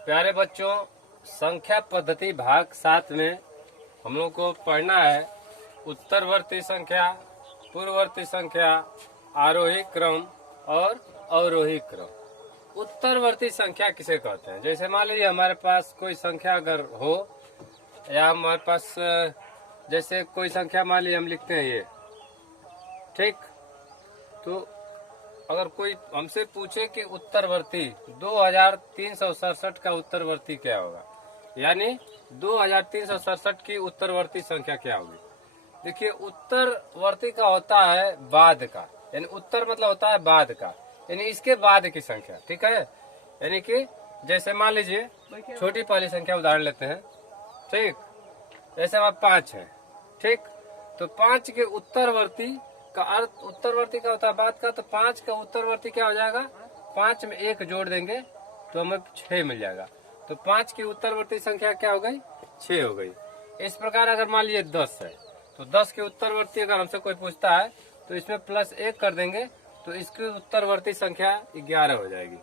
प्यारे बच्चों, संख्या पद्धति भाग 7 में हम लोग को पढ़ना है उत्तरवर्ती संख्या, पूर्ववर्ती संख्या, आरोही क्रम और अवरोही क्रम। उत्तरवर्ती संख्या किसे कहते हैं? जैसे मान लीजिए हमारे पास कोई संख्या अगर हो, या हमारे पास जैसे कोई संख्या मान लीजिए हम लिखते हैं ये, ठीक, तो अगर कोई हमसे पूछे कि उत्तरवर्ती 2367 का उत्तरवर्ती क्या होगा, यानी 2367 की उत्तरवर्ती संख्या क्या होगी। देखिए, उत्तरवर्ती का होता है बाद का, यानी उत्तर मतलब होता है बाद का, यानी इसके बाद की संख्या, ठीक है। यानी कि जैसे मान लीजिए छोटी पहली संख्या उदाहरण लेते हैं, ठीक, जैसे हमारे 5 है, ठीक, तो 5 के उत्तरवर्ती का अर्थ, उत्तरवर्ती का होता है बाद का, तो 5 का उत्तरवर्ती क्या हो जाएगा, 5 में 1 जोड़ देंगे तो हमें 6 मिल जाएगा। तो 5 की उत्तरवर्ती संख्या क्या हो गई, 6 हो गई। इस प्रकार अगर मान लीजिए 10 है, तो 10 की उत्तरवर्ती अगर हमसे कोई पूछता है तो इसमें +1 कर देंगे तो इसकी उत्तरवर्ती संख्या 11 हो जाएगी,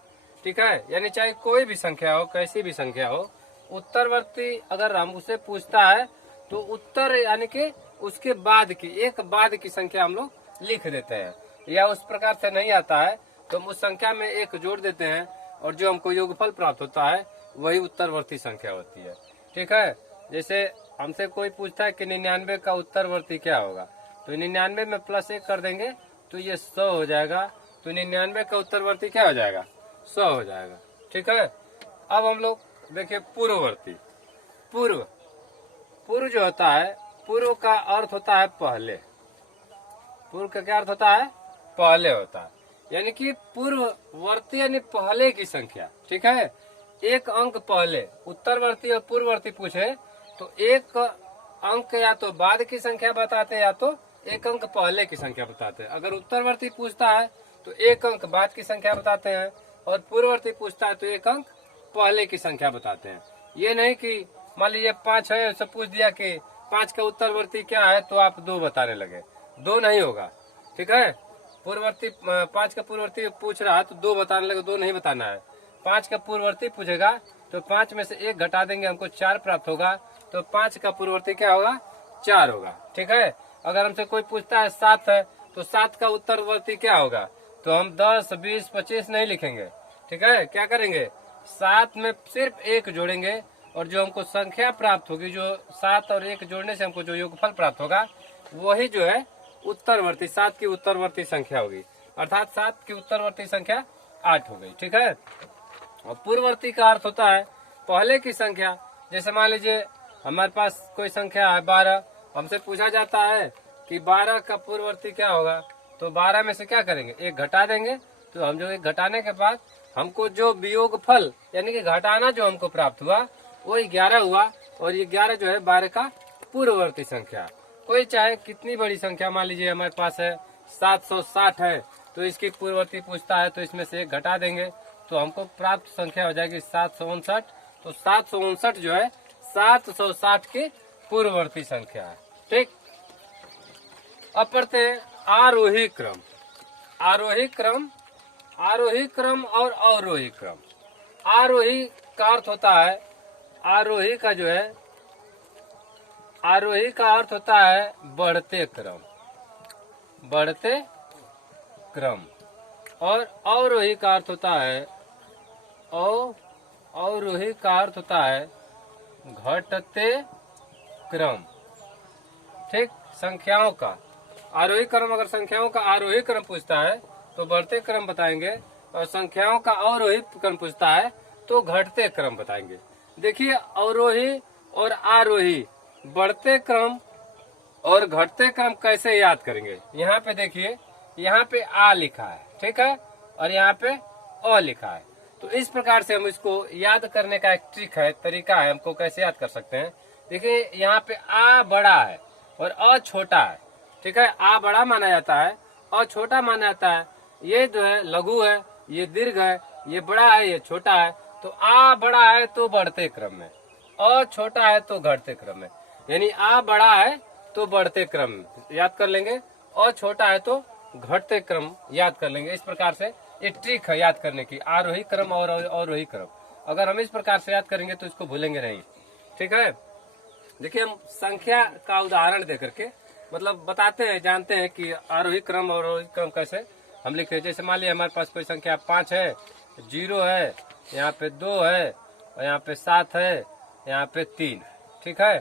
ठीक है। यानी चाहे कोई भी संख्या हो, कैसी भी संख्या हो, उत्तरवर्ती अगर हम उसे पूछता है तो उत्तर यानी कि उसके बाद की, एक बाद की संख्या हम लोग लिख देते हैं, या उस प्रकार से नहीं आता है तो हम उस संख्या में 1 जोड़ देते हैं और जो हमको योगफल प्राप्त होता है वही उत्तरवर्ती संख्या होती है, ठीक है। जैसे हमसे कोई पूछता है कि 99 का उत्तरवर्ती क्या होगा, तो 99 में +1 कर देंगे तो ये 100 हो जाएगा। तो 99 का उत्तरवर्ती क्या हो जाएगा, 100 हो जाएगा, ठीक है। अब हम लोग देखिए पूर्ववर्ती। पूर्व जो होता है, पूर्व का अर्थ होता है पहले। पूर्व का क्या अर्थ होता है, पहले होता है, यानी कि पूर्ववर्ती यानी पहले की संख्या, ठीक है। एक अंक पहले, उत्तरवर्ती और पूर्ववर्ती पूछे तो एक अंक या तो बाद की संख्या बताते हैं या तो एक अंक पहले की संख्या बताते हैं। अगर उत्तरवर्ती पूछता है तो एक अंक बाद की संख्या बताते हैं, और पूर्ववर्ती पूछता है तो एक अंक पहले की संख्या बताते हैं। ये नहीं कि मान लीजिए 5 है, उससे पूछ दिया कि 5 का उत्तरवर्ती क्या है तो आप 2 बताने लगे, 2 नहीं होगा, ठीक है। पूर्ववर्ती 5 का पूर्ववर्ती पूछ रहा है तो 2 बताने लगे, 2 नहीं बताना है। 5 का पूर्ववर्ती पूछेगा तो 5 में से 1 घटा देंगे, हमको 4 प्राप्त होगा, तो 5 का पूर्ववर्ती क्या होगा, 4 होगा, ठीक है। अगर हमसे कोई पूछता है 7 है तो 7 का उत्तरवर्ती क्या होगा, तो हम 10, 20, 25 नहीं लिखेंगे, ठीक है। क्या करेंगे, 7 में सिर्फ 1 जोड़ेंगे और जो हमको संख्या प्राप्त होगी, जो 7 और 1 जोड़ने से हमको जो योगफल प्राप्त होगा वही जो है उत्तरवर्ती, 7 की उत्तरवर्ती संख्या होगी, अर्थात 7 की उत्तरवर्ती संख्या 8 हो गई, ठीक है। और पूर्ववर्ती का अर्थ होता है पहले की संख्या। जैसे मान लीजिए हमारे पास कोई संख्या है 12, हमसे पूछा जाता है कि 12 का पूर्ववर्ती क्या होगा, तो 12 में से क्या करेंगे, 1 घटा देंगे, तो हम जो 1 घटाने के बाद हमको जो वियोग फल यानी कि घटाना जो हमको प्राप्त हुआ वो 11 हुआ, और ये 11 जो है 12 का पूर्ववर्ती संख्या। कोई चाहे कितनी बड़ी संख्या, मान लीजिए हमारे पास है 760 है, तो इसकी पूर्ववर्ती पूछता है तो इसमें से 1 घटा देंगे तो हमको प्राप्त संख्या हो जाएगी 759। तो 759 जो है 760 की पूर्ववर्ती संख्या है, ठीक। अब पढ़ते हैं आरोही क्रम। आरोही क्रम और अवरोही क्रम। आरोही का अर्थ होता है, आरोही का जो है, आरोही का अर्थ होता है बढ़ते क्रम, और अवरोही का अर्थ होता है, अवरोही का अर्थ होता है घटते क्रम, ठीक। संख्याओं का आरोही क्रम, अगर संख्याओं का आरोही क्रम पूछता है तो बढ़ते क्रम बताएंगे, और संख्याओं का अवरोही क्रम पूछता है तो घटते क्रम बताएंगे। देखिए, अवरोही और आरोही, बढ़ते क्रम और घटते क्रम कैसे याद करेंगे। यहाँ पे देखिए, यहाँ पे आ लिखा है, ठीक है, और यहाँ पे अ लिखा है, तो इस प्रकार से हम इसको याद करने का एक ट्रिक है, तरीका है, हमको कैसे याद कर सकते हैं। देखिए, यहाँ पे आ बड़ा है और अ छोटा है, ठीक है। आ बड़ा माना जाता है, अ छोटा माना जाता है। ये जो है लघु है, ये दीर्घ है, ये बड़ा है, ये छोटा है। तो आ बड़ा है तो बढ़ते क्रम में, अ छोटा है तो घटते क्रम में, यानी आ बड़ा है तो बढ़ते क्रम याद कर लेंगे, अ छोटा है तो घटते क्रम याद कर लेंगे। इस प्रकार से ये ट्रिक है याद करने की, आरोही क्रम और अवरोही क्रम। अगर हम इस प्रकार से याद करेंगे तो इसको भूलेंगे नहीं। ठीक है, देखिए हम संख्या का उदाहरण दे करके मतलब बताते हैं, जानते हैं कि आरोही क्रम और अवरोही क्रम कैसे हम लिखे। जैसे मान लिया हमारे पास कोई संख्या 5 है, 0 है, यहाँ पे 2 है, और यहाँ पे 7 है, यहाँ पे 3। ठीक है,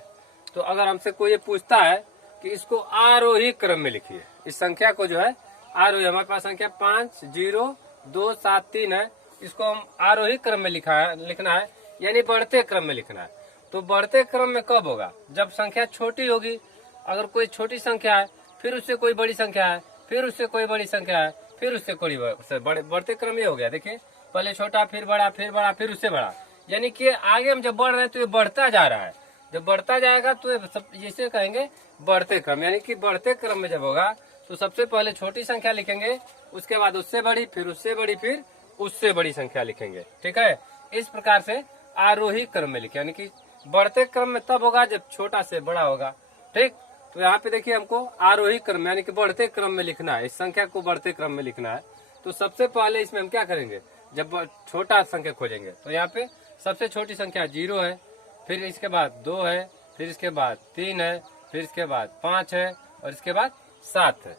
तो अगर हमसे कोई ये पूछता है कि इसको आरोही क्रम में लिखिए, इस संख्या को जो है आरोही, हमारे पास संख्या 5, 0, 2, 7, 3 है, इसको हम आरोही क्रम में लिखना है, यानी बढ़ते क्रम में लिखना है। तो बढ़ते क्रम में कब होगा? जब संख्या छोटी होगी। अगर कोई छोटी संख्या है, फिर उससे कोई बड़ी संख्या है, फिर उससे कोई बड़ी संख्या है, फिर उससे कोई बढ़ते क्रम ये हो गया। देखिए पहले छोटा, फिर बड़ा, फिर बड़ा, फिर उससे बड़ा, यानी कि आगे हम जब बढ़ रहे हैं तो ये बढ़ता जा रहा है। जब बढ़ता जाएगा तो ये इसे कहेंगे बढ़ते क्रम, यानी कि बढ़ते क्रम में जब होगा तो सबसे पहले छोटी संख्या लिखेंगे, उसके बाद उससे बड़ी, फिर उससे बड़ी, फिर उससे बड़ी संख्या लिखेंगे। ठीक है, इस प्रकार से आरोही क्रम में लिखे, यानी कि बढ़ते क्रम में तब होगा जब छोटा से बड़ा होगा। ठीक, तो यहाँ पे देखिए हमको आरोही क्रम यानी कि बढ़ते क्रम में लिखना है, इस संख्या को बढ़ते क्रम में लिखना है। तो सबसे पहले इसमें हम क्या करेंगे, जब छोटा संख्या खोजेंगे तो यहाँ पे सबसे छोटी संख्या 0 है, फिर इसके बाद 2 है, फिर इसके बाद 3 है, फिर इसके बाद 5 है, और इसके बाद 7 है।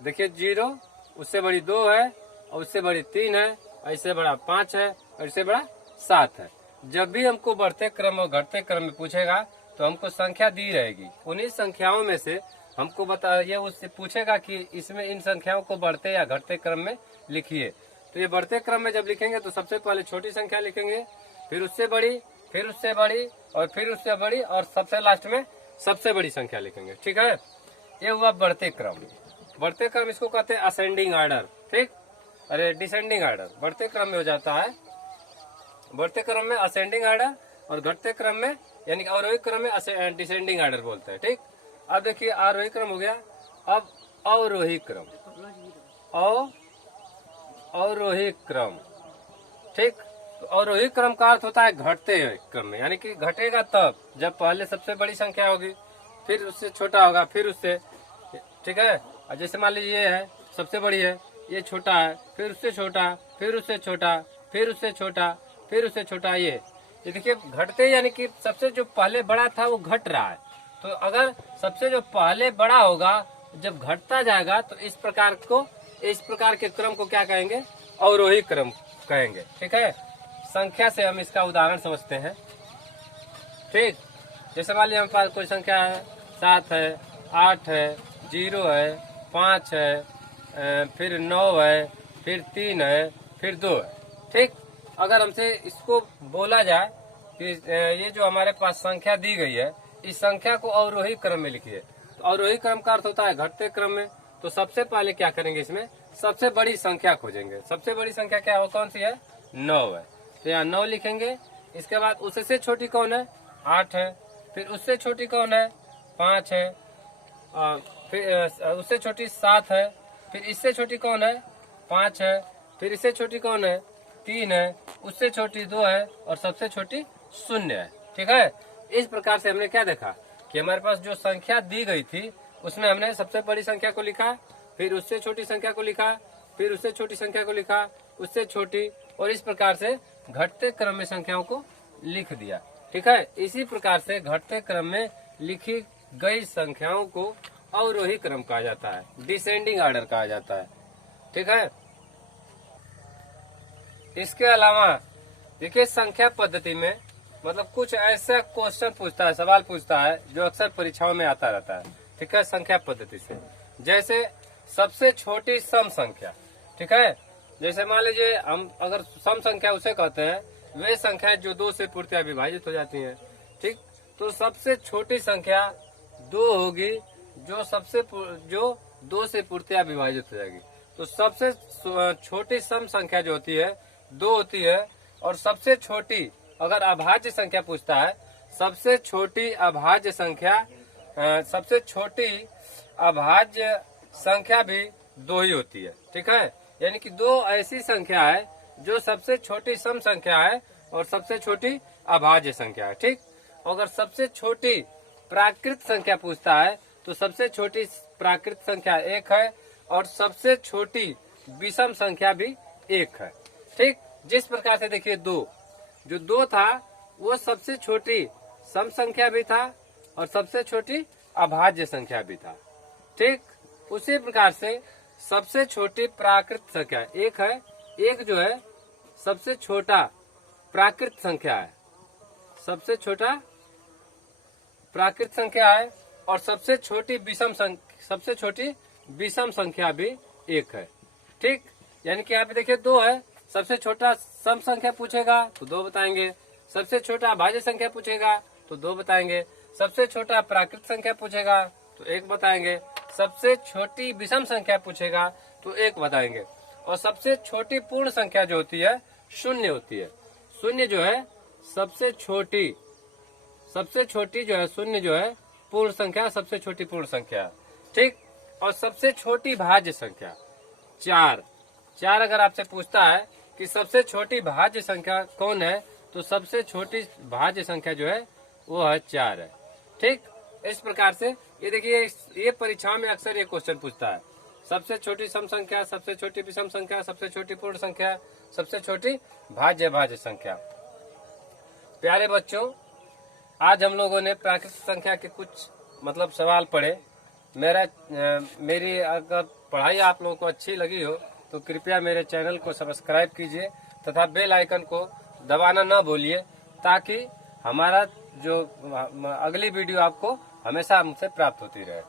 देखिए 0, उससे बड़ी 2 है, और उससे बड़ी 3 है, और इससे बड़ा 5 है, और इससे बड़ा 7 है। जब भी हमको बढ़ते क्रम और घटते क्रम में पूछेगा तो हमको संख्या दी रहेगी, उन्हीं संख्याओं में से हमको बताइए, उससे पूछेगा कि इसमें इन संख्याओं को बढ़ते या घटते क्रम में लिखिए। तो ये बढ़ते क्रम में जब लिखेंगे तो सबसे पहले छोटी संख्या लिखेंगे, फिर उससे बड़ी, फिर उससे बड़ी, और फिर उससे बड़ी, और सबसे लास्ट में सबसे बड़ी संख्या लिखेंगे। ठीक है, ये हुआ बढ़ते क्रम। बढ़ते क्रम इसको कहते हैं असेंडिंग ऑर्डर। ठीक, अरे डिसेंडिंग ऑर्डर बढ़ते क्रम में हो जाता है, बढ़ते क्रम में असेंडिंग ऑर्डर, और घटते क्रम में यानी कि अवरोही क्रम में डिसेंडिंग ऑर्डर बोलते हैं। ठीक, अब देखिए आरोही क्रम हो गया, अब अवरोही क्रम, अवरोही क्रम। ठीक, तो अवरोही क्रम का अर्थ होता है घटते क्रम में, यानी कि घटेगा तब जब पहले सबसे बड़ी संख्या होगी, फिर उससे छोटा होगा, फिर उससे। ठीक है, और जैसे मान लीजिए ये है सबसे बड़ी है, ये छोटा है, फिर उससे छोटा, फिर उससे छोटा, फिर उससे छोटा, फिर उससे छोटा। ये देखिए घटते यानी कि सबसे जो पहले बड़ा था वो घट रहा है। तो अगर सबसे जो पहले बड़ा होगा जब घटता जाएगा तो इस प्रकार के क्रम को क्या कहेंगे? अवरोही क्रम कहेंगे। ठीक है, संख्या से हम इसका उदाहरण समझते हैं। ठीक, जैसे मान लिया हमारे पास कोई संख्या है, 7 है, 8 है, 0 है, 5 है, फिर 9 है, फिर 3 है, फिर 2 है। ठीक, अगर हमसे इसको बोला जाए कि ये जो हमारे पास संख्या दी गई है, इस संख्या को अवरोही क्रम में लिखिए, तो अवरोही क्रम का अर्थ होता है घटते क्रम में। तो सबसे पहले क्या करेंगे, इसमें सबसे बड़ी संख्या खोजेंगे। सबसे बड़ी संख्या क्या हो, कौन सी है? 9 है, तो यहाँ 9 लिखेंगे। इसके बाद उससे छोटी कौन है? 8 है, फिर उससे छोटी कौन है? 5 है, फिर उससे छोटी 7 है, फिर इससे छोटी कौन है? 5 है, फिर इससे छोटी कौन है? 3 है, उससे छोटी 2 है, और सबसे छोटी 0 है। ठीक है, इस प्रकार से हमने क्या देखा कि हमारे पास जो संख्या दी गई थी उसमें हमने सबसे बड़ी संख्या को लिखा, फिर उससे छोटी संख्या को लिखा, फिर उससे छोटी संख्या को लिखा, उससे छोटी, और इस प्रकार से घटते क्रम में संख्याओं को लिख दिया। ठीक है, इसी प्रकार से घटते क्रम में लिखी गई संख्याओं को अवरोही क्रम कहा जाता है, डिसेंडिंग ऑर्डर कहा जाता है। ठीक है, इसके अलावा देखिए संख्या पद्धति में मतलब कुछ ऐसा क्वेश्चन पूछता है, सवाल पूछता है जो अक्सर परीक्षाओं में आता रहता है। ठीक है, संख्या पद्धति से, जैसे सबसे छोटी सम संख्या। ठीक है, जैसे मान लीजिए हम अगर सम संख्या उसे कहते हैं वे संख्याएं जो 2 से पूर्णतः विभाजित हो जाती हैं। ठीक, तो सबसे छोटी संख्या 2 होगी जो 2 से पूर्णतः विभाजित हो जाएगी। तो सबसे छोटी सम संख्या जो होती है 2 होती है, और सबसे छोटी अगर अभाज्य संख्या पूछता है, सबसे छोटी अभाज्य संख्या भी 2 ही होती है। ठीक है, यानी कि 2 ऐसी संख्या है जो सबसे छोटी सम संख्या है और सबसे छोटी अभाज्य संख्या है। ठीक, अगर सबसे छोटी प्राकृत संख्या पूछता है तो सबसे छोटी प्राकृत संख्या 1 है, और सबसे छोटी विषम संख्या भी 1 है। ठीक, जिस प्रकार से देखिए 2 जो 2 था वो सबसे छोटी सम संख्या भी था और सबसे छोटी अभाज्य संख्या भी था। ठीक उसी प्रकार से सबसे छोटी प्राकृत संख्या एक है। एक जो है सबसे छोटा प्राकृत संख्या है, सबसे छोटा प्राकृत संख्या है और सबसे छोटी विषम संख्या भी एक है। ठीक यानी कि यहाँ पे देखिए 2 है, सबसे छोटा सम संख्या पूछेगा तो 2 बताएंगे, सबसे छोटा भाज्य संख्या पूछेगा तो 2 बताएंगे, सबसे छोटा प्राकृत संख्या पूछेगा तो 1 बताएंगे, सबसे छोटी विषम संख्या पूछेगा तो 1 बताएंगे और सबसे छोटी पूर्ण संख्या जो होती है 0 होती है। 0 जो है सबसे छोटी जो है 0 जो है पूर्ण संख्या, सबसे छोटी पूर्ण संख्या। ठीक और सबसे छोटी भाज्य संख्या 4 अगर आपसे पूछता है कि सबसे छोटी भाज्य संख्या कौन है तो सबसे छोटी भाज्य संख्या जो है वो है 4 है। ठीक इस प्रकार से ये देखिए ये परीक्षा में अक्सर ये क्वेश्चन पूछता है, सबसे छोटी सम संख्या, सबसे छोटी विषम संख्या, सबसे छोटी पूर्ण संख्या, सबसे छोटी भाज्य संख्या। प्यारे बच्चों, आज हम लोगों ने प्राकृतिक संख्या के कुछ सवाल पढ़े। मेरी अगर पढ़ाई आप लोगों को अच्छी लगी हो तो कृपया मेरे चैनल को सब्सक्राइब कीजिए तथा बेल आइकन को दबाना न भूलिए, ताकि हमारा जो अगली वीडियो आपको हमेशा हमसे प्राप्त होती रहे।